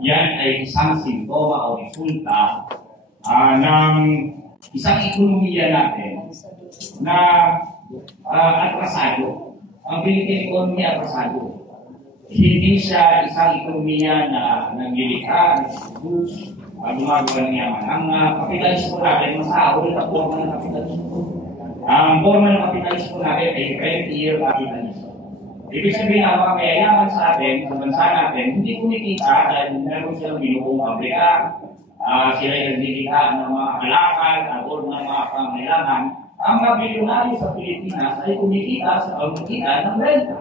Yan ay isang simptoma o resulta ng isang ekonomiya natin na atrasado. Ang Philippine economy atrasado. Hindi siya isang ekonomiya na naglilikha, goods, gumagawa ng yaman. Ang kapitalismo natin, masahol na forma ng kapitalismo. Ang forma ng kapitalismo natin ay rentier capitalism. Ibig sabihin ang mga mayayaman sa atin, sa bansa natin, hindi kumikita dahil meron silang binuong pabrika, sila yung naglikha ng mga kalakal or ng mga pangailangan. Ang mga bilyonaryo sa Pilipinas ay kumikita sa pagkikita ng renta.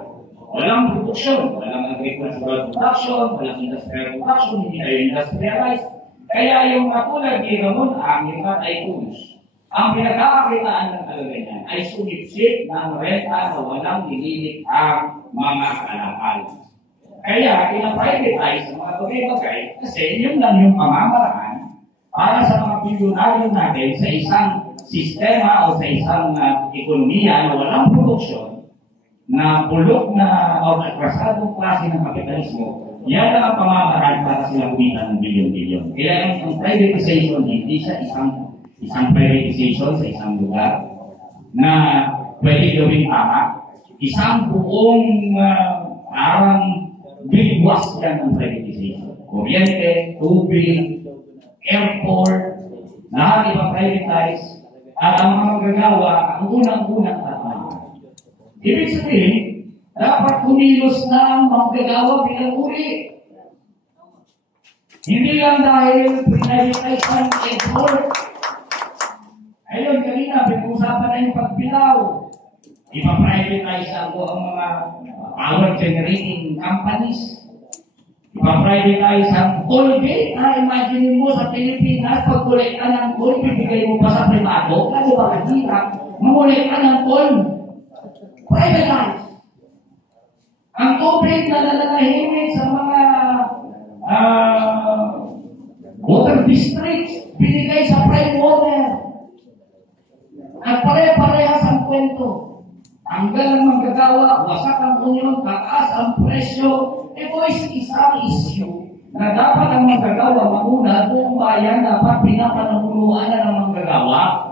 Walang produksyon, walang agricultural production, walang industrial production, hindi tayo industrialized. Kaya yung katulad ni Ramon Ang, yung ay tools. Ang pinagkakakitaan ng talaga niyan ay sumipsip ng renta na walang nililikhang mga kalakal. Kaya, pina-privatize ang mga bagay-bagay kasi yun lang yung pamamaraan para sa mga bilyonaryo natin sa isang sistema o sa isang ekonomiya na walang produksyon, na bulok na o atrasadong klase ng kapitalismo. Yan ang pamamaraan para sila kumita ng bilyon-bilyon. Kaya ang privatization, hindi siya isang privatization sa isang lugar na pwede gawing tama. Isang buong parang bigwas yan ng privatization. Kuryente, tubig, airport, lahat ipa-privatize. At ang mga magagawa, ang unang-unang tatama. Ibig sabihin, dapat kumilos na ang manggagawa bilang uri. Hindi lang dahil privatize ang airport. Ayun, kanina, pinag-usapan na yung pagbilaw. Ipa-privatize ang mga power generating companies. Ipa-privatize ang Colgate. Imagine mo sa Pilipinas, pag-kolekta ng coal, bibigay mo pa sa privado. Kasi ba kahirap, mamulekta ng coal. Privatize. Ang tubig na nananahimik sa mga water districts, binigay sa prime water. At pare-parehas ang kwento. Tanggal ang manggagawa, wasak ang union, tataas ang presyo. Ito ay isang issue na dapat ang manggagawa mauna, buong bayan dapat pinapanamunuan na ng manggagawa.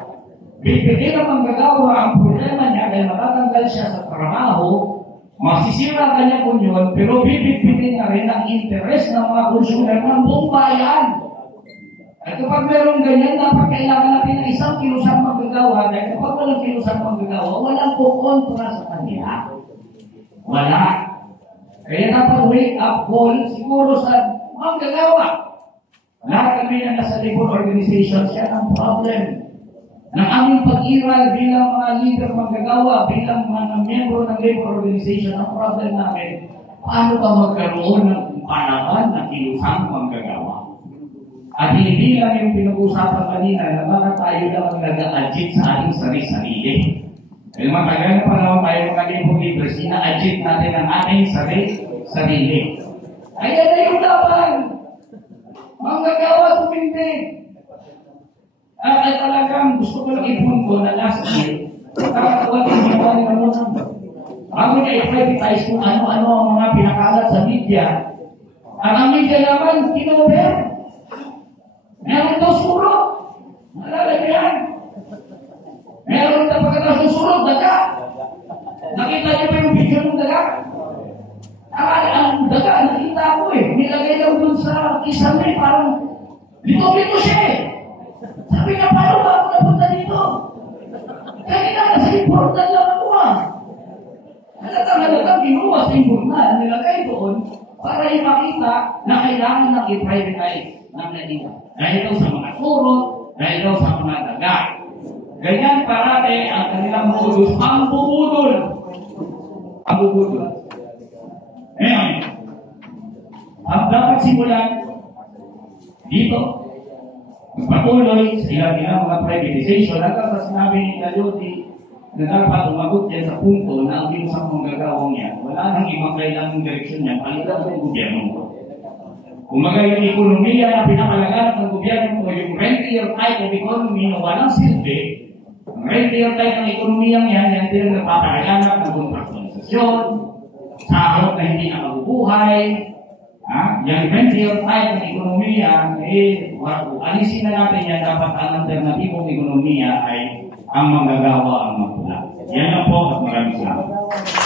Bibigyan ng manggagawa ang problema niya dahil matatanggal siya sa trabaho, masisira kanya union, pero bibigyan na rin ang interes ng mga consumer ng buong bayan. At kapag merong ganyan, dapat kailangan natin ng isang kilusang manggagawa dahil kapag walang kilusang manggagawa, walang kukontra sa kanila. Wala. Kaya dapat wake up call siguro sa manggagawa. Lahat kami na nasa labor organizations, yan ang problem. Ng aming pag-iral bilang mga leader manggagawa, bilang mga miyembro ng labor organization, ang problem namin, paano ba magkaroon ng panaman ng kilusang manggagawa? At hindi lang yung pinag-usapan kanina na baka tayo lang ang nag-a-adjit sa ating sarili-sarili. Dahil matagal na panahon tayo mga libong leaders, ina-adjit natin ang ating sarili. Ayan na yung laban! Manggagawa tumindig! At talagang gusto ko lang ipunto na last year, nakakawag yung ginawa ni Ramon. Bago niya i-privatize kung ano-ano ang mga pinakalat sa media. At ang media naman, kinover. Meron daw surot. Nalala niyo yan? Meron na pagkatapos ng surot, daga. Nakita niyo pa yung video ng daga? Ang daga, nakita ko eh. Nilagay daw dun sa kisame, parang lito-lito siya eh. Sabi niya, paano ba ako napunta dito? Kanina, nasa importan lang ako ah. Halatang binuwas sa importan, nilagay doon para ipakita na kailangan ng i-privatize ng Manila. Dahil daw sa mga surot, dahil daw sa mga daga. Ganyan parate ang kanilang modus, ang bubudol. Ang bubudol. Ngayon, ang dapat simulan dito, magpatuloy sa ilang mga privatization, hanggang sa sinabi ni Gayotti na dapat umagot yan sa punto na ang binusak mong gagawang yan. Wala nang ibang kailangang direksyon niya, palitan ng gobyerno ko. Kumaga yung ekonomiya na pinakalaganap ng gobyerno ko, yung rentier type of economy na walang silbi, ang rentier type ng ekonomiyang yan din ang nagpapalaganap ng kontraktualisasyon, sahod na hindi nakabubuhay, Yung 20 type ng ekonomiya, alisin na natin yan, dapat ang alternatibong ekonomiya ay ang manggagawa ang magtulak. Yan lang po at maraming salamat.